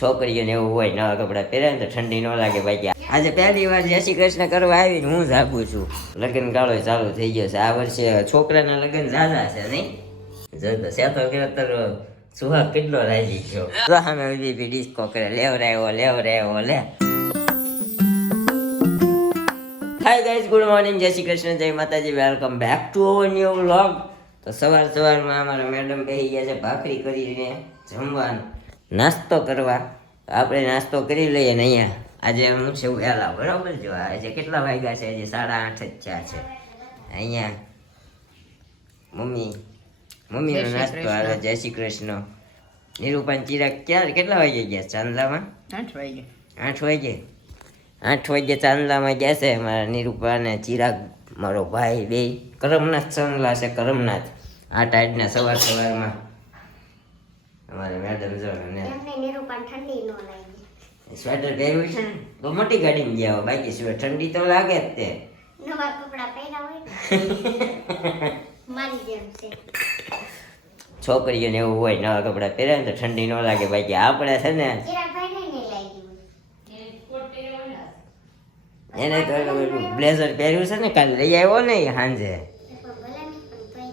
છોકરીઓને એવું હોય, નવા કપડાં પહેરે ને તો ઠંડી ન લાગે બાકી આજે પહેલી વાર જય શ્રી કૃષ્ણ કરવા આવીને હું જાગું છું. લગ્ન ગાળો ચાલુ થઈ ગયો છે. આ વર્ષે છોકરાના લગ્ન ઝાઝા છે, નહીં? જો તો સેતો તો સુહાગ કેટલો રાજી ગયો તો ઊભી ઊભી ડિસ્કો કરે, લેવરાયો લેવરાયો, લે. હાય ગાઈઝ ગુડ મોર્નિંગ જય શ્રી કૃષ્ણ, જય માતાજી. Welcome back to our new vlog તો સવાર સવારમાં અમારા મેડમ કહી ગયા છે, ભાખરી કરીને જમવાનું. નાસ્તો કરવા. આપણે નાસ્તો કરી લઈએ ને અહીંયા. આજે હું છે વહેલા બરાબર જો? આજે કેટલા વાગ્યા છે? આજે સાડા આઠ જ થયા છે. અહીંયા મમ્મી મમ્મીનો નાસ્તો આવે જય શ્રી કૃષ્ણ. નિરૂપણ ચિરાગ ક્યારે કેટલા વાગે ગયા ચાંદલામાં? આઠ વાગે. આઠ વાગે? આઠ વાગે ચાંદલામાં ગયા છે મારા નિરૂપા અને ચિરાગ મારો ભાઈ બે. કરમનાથ ચાંદલા છે કરમનાથ. આ ટાઈડના સવાર સવારમાં અમારે મેડમ જો ને. નિરૂપણ ઠંડી ન લાગી. સ્વેટર પહેર્યું છે ને તો મોટી ગાડીમાં ગયા હોય. બાકી સ્વેટર ઠંડી તો લાગે જ તે. નવા કપડા પહેર્યા હોય મારી જેમ છે. છોકરીઓને એવું હોય નવા કપડાં પહેરે ને તો ઠંડી ન લાગે. બાકી આપણે છે ને એને તો બ્લેઝર પહેર્યું છે ને કાલે લઈ આવ્યો ને સાંજે તો પણ ભલે નહીં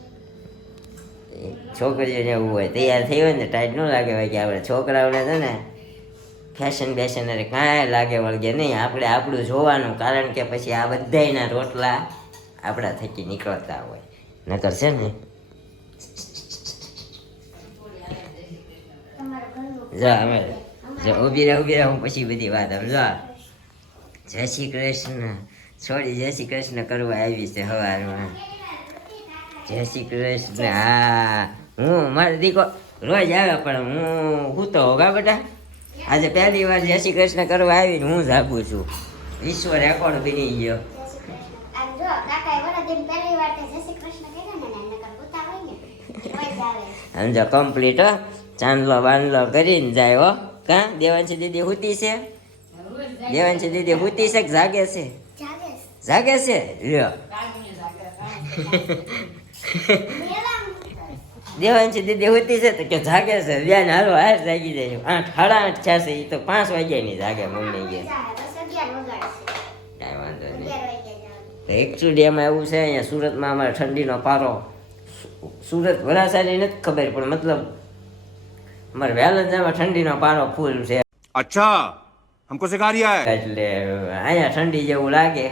પણ તોય જેવું હોય, તૈયાર થઈ હોય ને ટાઈટ ન લાગે હોય કે આપણે છોકરાઓને છે ને ફેશન બેશન અરે કાંઈ લાગે વળગે નહીં. આપણે આપણું જોવાનું, કારણ કે પછી આ બધાના રોટલા આપણા થકી નીકળતા હોય. નકર છે ને? જો અમે, જો ઊભી રહે ઊભી રહે, હું પછી બધી વાત સમજો જય શ્રી કૃષ્ણ. છોડી જય શ્રી કૃષ્ણ કરવા આવી છે સવારમાં જય શ્રી કૃષ્ણ. હા. હું મારો દીકો રોજ આવે પણ હું હું તો હોગા બેટા. આજે પહેલી વાર જય શ્રી કૃષ્ણ કરવા આવીને હું જાગું છું. ઈશ્વર રેકોર્ડ બની ગયો. સમજો કમ્પ્લીટ હો. ચાંદલો બાંદલો કરીને જાય હો. કાં? દેવાંશી દીદી હુતી છે? દેવાંશી દીદી હુતી છે કે જાગે છે? જાગે છે. લ્યો. દેવાંશી દીદી હોતી છે તો કે જાગે છે. વ્યાન હાલો હાર જાગી જાય. આઠ સાડા આઠ થશે એ તો પાંચ વાગ્યા ની જાગે મમ્મી કે. કાંઈ વાંધો નહીં. એકચુડિયામાં એવું છે અહીંયા સુરતમાં અમારે ઠંડીનો પારો. સુરત વરાસાની નથી ખબર પણ મતલબ અમારે વેલંજામાં ઠંડીનો પારો ફૂલ છે. અચ્છા હમકો સિખા રહ્યા હે એટલે અહીંયા ઠંડી જેવું લાગે.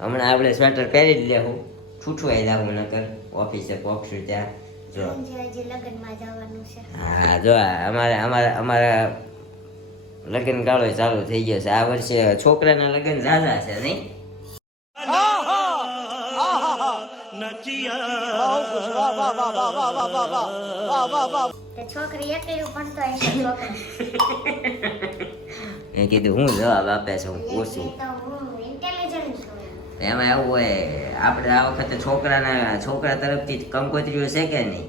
હમણાં આપણે સ્વેટર પહેરી જ લેવું. છૂઠું છૂટવાઈ જવું નકર. ઓફિસે પહોંચશું ત્યાં. જો હા જો અમારે અમારા અમારા લગ્ન ગાળો ચાલુ થઈ ગયો છે આ વર્ષે છોકરાના લગ્ન ઝાઝા છે નહીં છોકરી એકલી ભણતો હશે એ કીધું હું જવાબ આપે છે હું પૂછું તો હું ઇન્ટેલિજન્ટ છું એમાં એવું હોય આપણે આ વખતે છોકરાના છોકરા તરફથી કંકોત્રીઓ છે કે નહીં?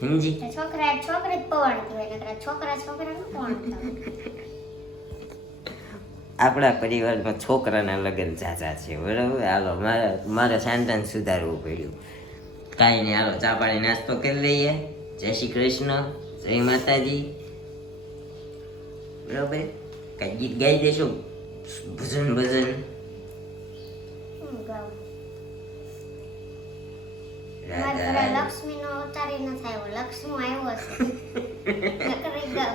સમજી છોકરા છોકરી જ પવાડતી હોય નકર છોકરા છોકરા નું પવાડતા આપણા પરિવારમાં છોકરાના લગ્ન ચાચા છે બરાબર? હાલો મારે મારે સેન્ટેન્સ સુધારવું પડ્યું. કાંઈ નહીં હાલો ચા પાણી નાસ્તો કરી લઈએ. જય શ્રી કૃષ્ણ જય માતાજી. બરાબર? કાંઈ ગીત ગાઈ દેશું? ભજન ભજન. લક્ષ્મી નો અવતારી ન થાય લક્ષ્મી આવ્યો છે.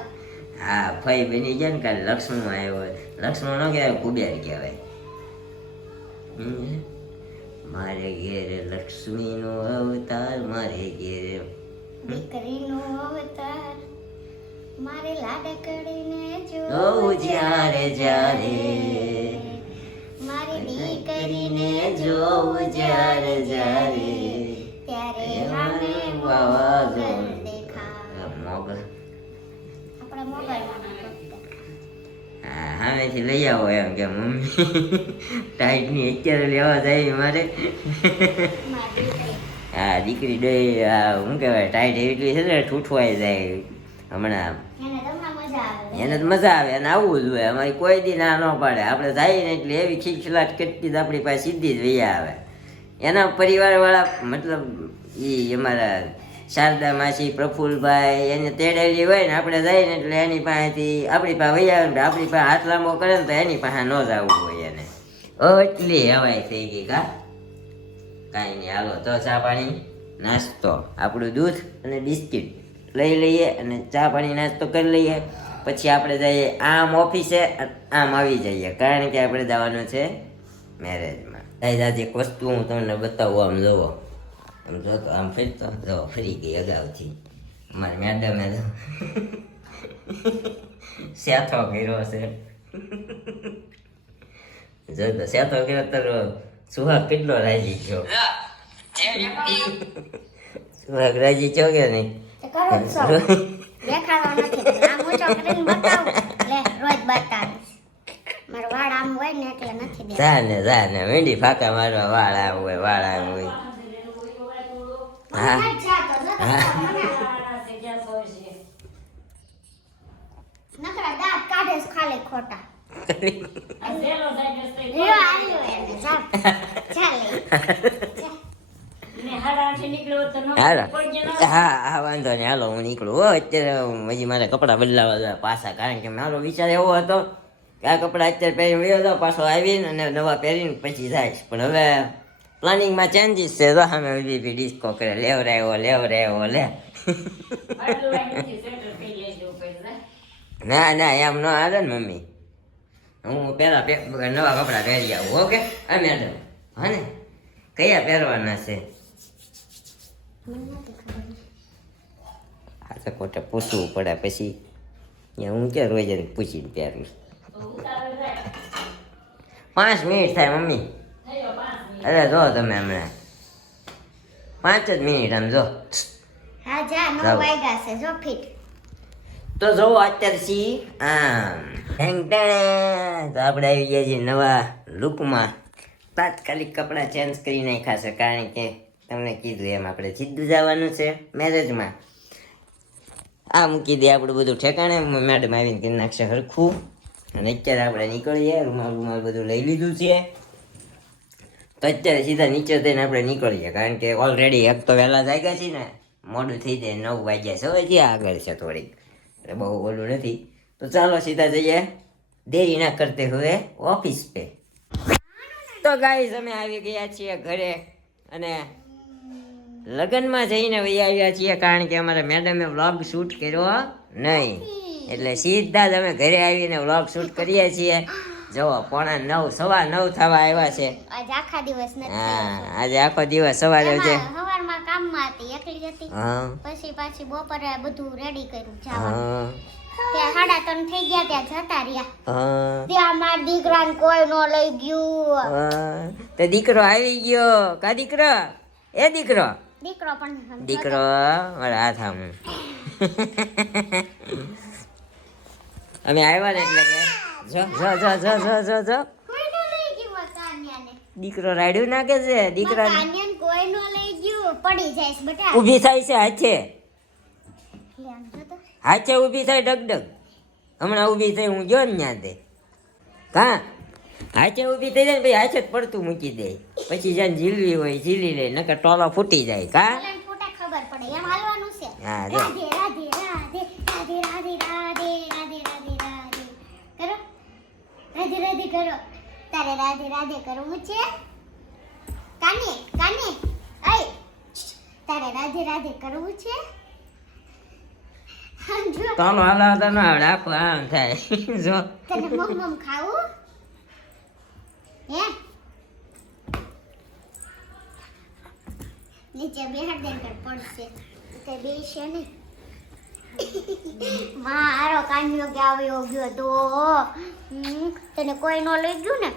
હા ફઈ બની ગયા ને કાલે લક્ષ્મણ આવ્યો લક્ષ્મણ ન કહેવાય કુબેર કહેવાય. મારે ઘેર લક્ષ્મીનો અવતાર મારે ઘેર દીકરીનો અવતાર. મારે લાડકડીને જો જ્યારે જ્યારે મારી દીકરીને જોઉં જ્યારે જ્યારે સામેથી લઈ આવો એમ કે મમ્મી. ટાઈટની અત્યારે લેવા જાય મારે? હા, દીકરી ડે, આ શું કહેવાય ટાઈટ એટલી છે ને, ઠૂઠવાઈ જાય. હમણાં એને તમને મજા આવે, એને તો આવવું જોઈએ અમારી કોઈ દી ના ન પાડે. આપણે જાય ને એટલે એવી ખીખલાટ કેટલી જ આપણી પાસે સીધી જ વૈયા આવે. એના પરિવારવાળા, મતલબ એ અમારા શારદા માસી, પ્રફુલભાઈ, એને તેડેલી હોય ને આપણે જઈએ ને એટલે એની પાસેથી આપણી પાસે વહી આવે આપણી પાસે હાથ લાંબો કરે ને તો એની પાસે ન જવું હોય એને. એટલી હવાઈ થઈ ગઈ કા? કાંઈ નહીં, હાલો, તો ચા પાણી, નાસ્તો. આપણું દૂધ અને બિસ્કિટ લઈ લઈએ અને ચા પાણી, નાસ્તો કરી લઈએ. પછી આપણે જઈએ, આમ ઓફિસે, આમ આવી જઈએ. કારણ કે આપણે જવાનું છે મેરેજમાં. આજે એક વસ્તુ હું તમને બતાવું, આમ જોવો. Amtoto amfetto frigia gauti. Marmeada meda. Set હો કર્યો હશે જો તો સેટ હો કર્યો તારો સુહાગ કેટલો રાજી થયો સુહાગ રાજી થયો કે નહીં ચાલે ચાલે મીંડી ફાકા મારવા વાળ આમ હોય વાળ આમ હોય ખોટા. હા વાંધો નહીં. હાલો હું નીકળું. હો અત્યારે હજી મારે કપડાં બદલાવા જવા પાછા કારણ કે મારો વિચાર એવો હતો કે આ કપડાં અત્યારે પહેરી વયો હતો પાછો આવીને અને નવા પહેરીને પછી જાય પણ હવે પ્લાનિંગમાં ચેન્જીસ છે તો અમે બી બી ડિસ્કો કરે લેવરાયો લેવરાયો લે ના ના એમ ન હાલે ને મમ્મી હું પહેલાં નવા કપડાં પહેરી આવું ઓકે હા મેડમ હા ને કયા પહેરવાના છે. આ તો ખોટે પૂછવું પડે પછી હું કે રોજ પૂછીને પહેરું પાંચ મિનિટ થાય મમ્મી અરે જો તમે હમણાં પાંચ જ મિનિટ આમ જો. હા જા નવ વાગ્યા છે જો ફીટ. તો જો અત્યારે સી આમ ઢેંગ ટેણે. તો આપણે આવી ગયા છીએ નવા લુકમાં. તાત્કાલિક કપડાં ચેન્જ કરી નાખ્યા છે કારણ કે તમને કીધું એમ આપણે સીધું જવાનું છે મેરેજમાં આ મૂકી દે આપણું બધું ઠેકાણે મેડમ આવીને કરી નાખશે હરખું. અને અત્યારે આપણે નીકળીએ રૂમાલ રૂમાલ બધું લઈ લીધું છે. તો અત્યારે સીધા નીચે થઈને આપણે નીકળીએ, કારણ કે ઓલરેડી એક તો વહેલા જાગ્યા છીએ ને. મોડું થઈ જાય, નવ વાગ્યા છે ત્યાં આગળ છે થોડીક. એટલે બહુ ઓલું નથી. તો ચાલો સીધા જઈએ. દેરી ના કરતે હવે ઓફિસ પે. તો ગાઈઝ અમે આવી ગયા છીએ ઘરે અને લગ્નમાં જઈને વહી આવ્યા છીએ, કારણ કે અમારા મેડમે વ્લોગ શૂટ કર્યો નહીં. એટલે સીધા જ અમે ઘરે આવીને વ્લોગ શૂટ કરીએ છીએ. જો પોણા નવ સવા નવ થવા આવ્યા છે. આજે આખા દિવસ નથી હા આજે આખો દિવસ સવારે છે સવારમાં કામમાં હતી એકલી હતી. પછી પાછી બપોરે બધું રેડી કર્યું જવાનું. ત્યાં સાડા ત્રણ થઈ ગયા ત્યાં જતા રહ્યા. ત્યાં મારા દીકરાને કોઈ નો લઈ ગયું. તો દીકરો આવી ગયો. કા દીકરો? એ દીકરો? દીકરો પણ દીકરો મારા હાથ આમ અમે આવ્યા ને એટલે કે જો જો જો જો જો જો જો. દીકરો રાડ્યું નાખે છે દીકરા ઊભી થાય છે હાથે. હાથે ઊભી થાય ડગ ડગ હમણાં ઊભી થઈ હું ગયો ને ત્યાં તે. કા? હાથે ઊભી થઈ જાય ને પછી હાથે જ પડતું મૂકી દે. પછી જ્યાં ઝીલવી હોય ઝીલી લે નકર ટોલો ફૂટી જાય. કા? ખબર પડે. એમ હાલવાનું છે. હા, જો. રાધે રાધે કરો. તારે રાધે રાધે કરવું છે? કાને કાને અય તારે રાધે રાધે કરવું છે? આમ જો. ટોલો હલાવતા ન આમ થાય. જો. તને મમ મમ ખાવું? હે નીચે બેહાડ દે પડશે. તે બેસે નહીં. મારો કાન્યો કે આવ્યો ગયો તો તને કોઈ નો લઈ ગયું ને?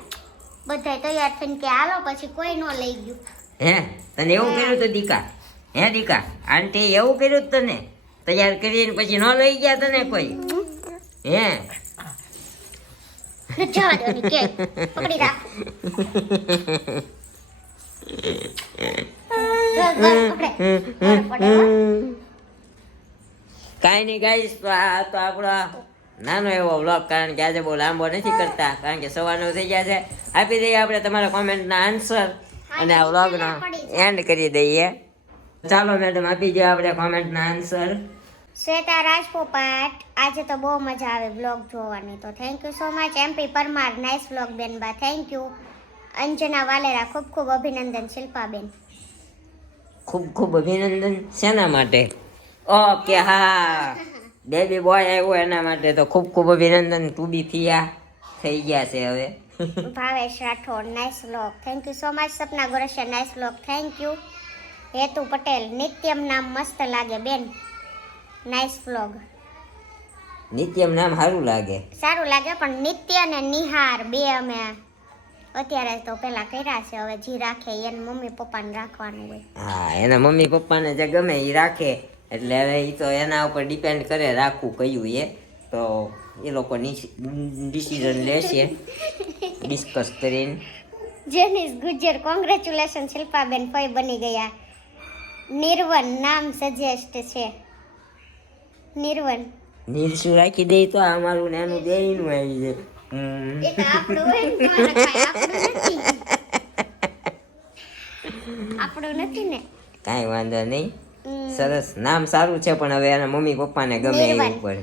બધા તૈયાર થઈને કે હાલો પછી કોઈ નો લઈ ગયું. હે તને એવું કર્યું તો દીકા? હે દીકા? આંટી એવું કર્યું તને? તૈયાર કરીને પછી ન લઈ ગયા તને કોઈ? હે? પકડી રાખ બસ, બસ, પકડે. બરાબર પડે હો. કાંઈ નહીં ગાઈશ તો આ તો આપણો નાનો એવો વ્લોગ કારણ કે આજે બહુ લાંબો નથી કરતા કારણ કે સવારનો થઈ ગયા છે. આપી દઈએ આપણે તમારા કોમેન્ટના આન્સર અને આ વ્લોગનો એન્ડ કરી દઈએ. ચાલો મેડમ આપી દો આપણે કોમેન્ટના આન્સર શ્વેતા રાજપોપાટ આજે તો બહુ મજા આવે બ્લોગ જોવાની તો thank you so much MP Parmar nice blog બેન બા થેન્ક યુ અંજના વાલેરા ખૂબ ખૂબ અભિનંદન શિલ્પાબેન. ખૂબ ખૂબ અભિનંદન શેના માટે? ઓકે હા બેબી બોય આવ્યો એના માટે તો ખૂબ ખૂબ અભિનંદન. તું બી થયા. થઈ ગયા છે હવે. Bhavesh Rathod nice vlog thank you so much Sapna Gorasiya. Nice vlog thank you Hetu Patel Nityam નામ મસ્ત લાગે બેન. નાઇસ વ્લોગ નિત્યમ નામ સારું લાગે. સારું લાગે પણ નિત્ય અને નિહાર બે અમે અત્યારે તો પેલા કર્યા છે. હવે જી રાખે એને મમ્મી પપ્પાને રાખવાનું હોય. હા એના મમ્મી પપ્પાને જે ગમે એ રાખે. એટલે હવે એ તો એના ઉપર ડિપેન્ડ કરે રાખવું કયું એ. તો એ લોકો ડિસિઝન લેશે. ડિસ્કસ કરીને. જેનિસ ગુજર કોંગ્રેચ્યુલેશન શિલ્પાબેન ફોઈ બની ગયા. નિર્વન નામ સજેસ્ટ છે. નિર્વન. નીરસું રાખી દે તો આ મારું ને એનું બેયનું આવી હમ. એ તો આપણું હોય આપણું નથી ને. કાંઈ વાંધો નહીં. સરસ. નામ સારું છે પણ હવે એના મમ્મી પપ્પાને ગમે એ ઉપર.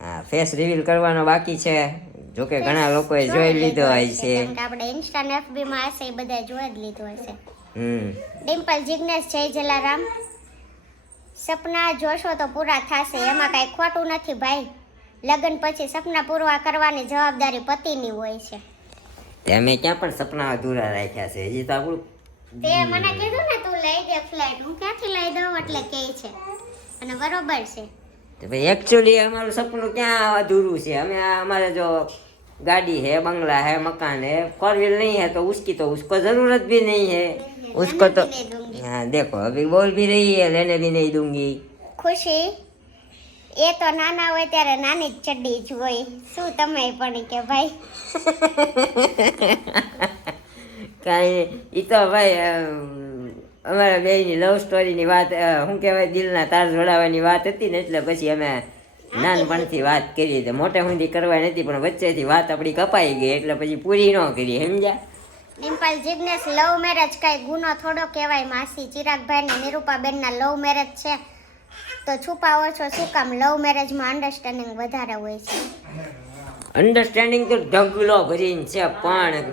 હા ફેસ રિવીલ કરવાનો બાકી છે. જોકે ઘણા લોકોએ જોઈ લીધો હોય છે આપણે ઇન્સ્ટા ને એફબી માં હશે એ બધા જોઈ જ લીધો હશે. હમ. ડિમ્પલ જિગ્નેશ જય જલારામ. સપના જોશો તો પૂરા થશે. એમાં કાંઈ ખોટું નથી ભાઈ. લગ્ન પછી સપના પૂરા કરવાની જવાબદારી પતિની હોય છે. અમે ક્યાં પણ સપના અધૂરા રાખ્યા છે. હજી તો આપણું તે મને કીધું ને તું લઈ દે ફ્લાઇટ હું ક્યાંથી લઈ દઉં એટલે કહે છે અને બરોબર છે તો ભાઈ એકચ્યુઅલી અમારું સપનું ક્યાં અધૂરું છે અમે આ અમારે જો गाड़ी है बंगला है मकान है फोर व्हील नहीं है तो उसकी तो उसको जरूरत भी नहीं है उसको तो नहीं दूंगी। हाँ देखो अभी बोल भी रही है लेने भी नहीं दूंगी ખુશી એ તો નાના હોય ત્યારે નાની જ ચડ્ડી જ હોય શું તમે પણ કે ભાઈ કાંઈ એ તો ભાઈ અમારા બેયની લવ સ્ટોરીની વાત શું કહેવાય, દિલના તાર જોડાવાની વાત હતી ને એટલે પછી અમે નાનપણથી વાત કરી હતી મોટે સુધી કરવા નથી, પણ વચ્ચેથી વાત આપણી કપાઈ ગઈ, એટલે પછી પૂરી ન કરી, સમજ્યા? ડિમ્પલ જિગ્નેશ લવ મેરેજ કઈ ગુનો થોડો કહેવાય, માસી ચિરાગભાઈ ને નિરૂપાબેનના લવ મેરેજ છે. તો છુપા ઓછો શું કામ લવ મેરેજમાં અન્ડરસ્ટેન્ડિંગ વધારે હોય છે. અન્ડરસ્ટેન્ડિંગ તો ઢગલો ભરીને છે પણ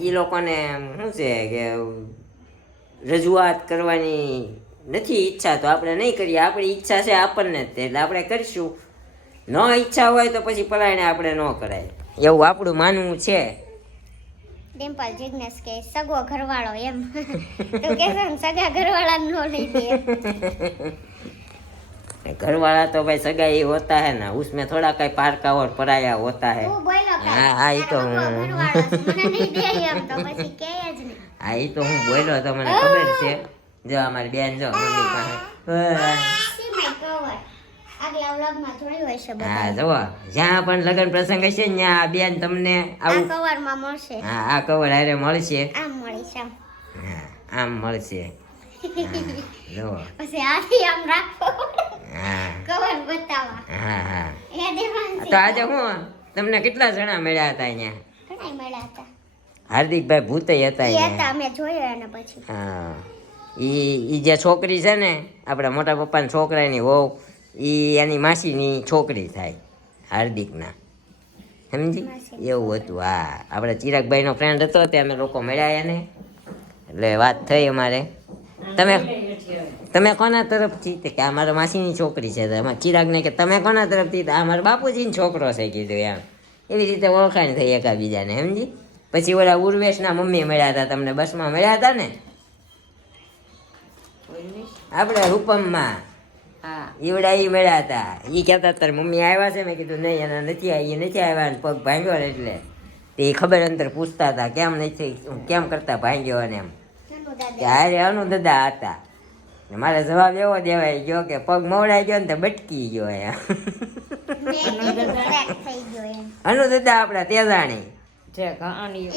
એ લોકોને શું છે કે રજૂઆત કરવાની નથી ઈચ્છા તો આપણે નહીં કરીએ. આપણી ઈચ્છા છે આપણને જ એટલે આપણે કરીશું. ન ઈચ્છા હોય તો પછી પલાયને આપણે ન કરાય. એવું આપણું માનવું છે. ડિમ્પલ જિગ્નેશ કે સગો ઘરવાળો એમ. તું કે સગા ઘરવાળા નો લઈ દે. ઘરવાળા તો ભાઈ સગાઈ હોતા હે ને ઉસમે થોડા કઈ પારકા ઓર પરાયા હોતા હે. હા હા એ તો હું હા એ તો હું બોલ્યો તમને ખબર છે? જો અમારી બેન જો મમ્મી પાસે. હા જુઓ જ્યાં પણ લગ્ન પ્રસંગ હશે ત્યાં બેન તમને આવું મળશે. હા આ કવર હારે મળશે. હા આમ મળશે. જુઓ. કવર બતાવવા. હા હા. એ. તો આજે હું તમને કેટલા જણા મળ્યા હતા અહીંયા? ઘણાય મળ્યા હતા. હાર્દિકભાઈ ભૂતય હતા એ હતા અમે જોયા એને પછી. હા. ઈ ઈ જે છોકરી છે ને આપણા મોટા પપ્પાના છોકરાની વહુ ઈ એની માસીની છોકરી થાય હાર્દિકના. સમજી? એવું હતું હા. આપણે ચિરાગભાઈનો ફ્રેન્ડ હતો તે અમે લોકો મળ્યા એને. એટલે વાત થઈ અમારે. તમે તમે કોના તરફથી? કે આ મારા માસીની છોકરી છે એમાં ચિરાગને કે તમે કોના તરફથી? આ મારા બાપુજીનો છોકરો છે, કીધું એમ. એવી રીતે ઓળખાણ થઈ એકાબીજાને, સમજી? પછી ઓલા ઉર્વેશના મમ્મી મળ્યા હતા તમને બસમાં મળ્યા હતા ને? આપણે રૂપમમાં. ઈવડા એ મળ્યા હતા. એ કહેતા તાર મમ્મી આવ્યા છે? મેં કીધું, નહીં, એના નથી આવી નથી આવ્યા ને પગ ભાંગ્યો એટલે. તે ખબર અંતર પૂછતા હતા, કેમ નથી? કેમ કરતા ભાંગ્યો? અને એમ. નાનું કે દાદા હતા? મારે જવાબ એવો દેવાય ગયો કે પગ મોડાઈ ગયો ને તો બટકી ગયો આપડા અનુ દાદા આપણા તેજાણી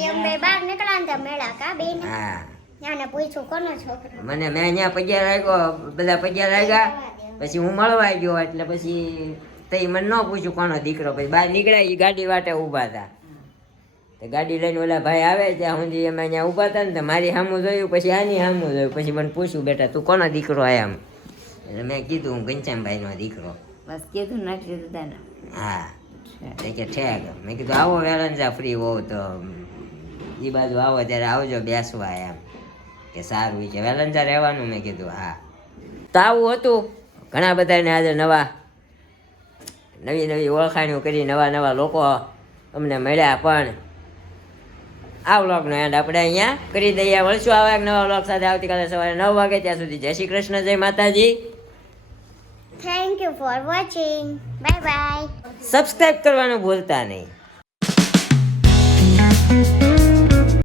એમ બે બહાર નીકળ્યા ને ત્યાં મેળા કા બે ને હા. ત્યાંને પૂછ્યું કોનો છોકરો? મને મેં અહીંયા પગ્યા લાગ્યો બધા પગ્યા લાગ્યા પછી હું મળવા ગયો એટલે પછી તઈ મને ન પૂછ્યું કોનો દીકરો. પછી બહાર નીકળ્યા એ ગાડી વાટે ઊભા હતા તો ગાડી લઈને ઓલા ભાઈ આવે ત્યાં સુધી અમે અહીંયા ઊભા હતા ને તો મારી સામું જોયું પછી આની સામું જોયું પછી મને પૂછ્યું બેટા તું કોનો દીકરો આય એટલે મેં કીધું હું ઘનશ્યામભાઈનો દીકરો. બસ કીધું નાખી દીધું હા. તો કે ઠેક. મેં કીધું આવો વેલંજા ફ્રી હોવ તો. એ બાજુ આવો ત્યારે આવજો બેસવા એમ. કે સારું છે વેલંજા રહેવાનું. મેં કીધું હા. તો આવું હતું. ઘણા બધાને આજે નવા નવી નવી ઓળખાણીઓ કરી નવા નવા લોકો અમને મળ્યા પણ આ વ્લોગનો એન્ડ આપણે અહીંયા કરી દઈએ. વળશું આવા એક નવા વ્લોગ સાથે. આવતીકાલે સવારે નવ વાગે ત્યાં સુધી. જય શ્રી કૃષ્ણ જય માતાજી. Thank you for watching bye bye subscribe કરવાનું ભૂલતા નહીં.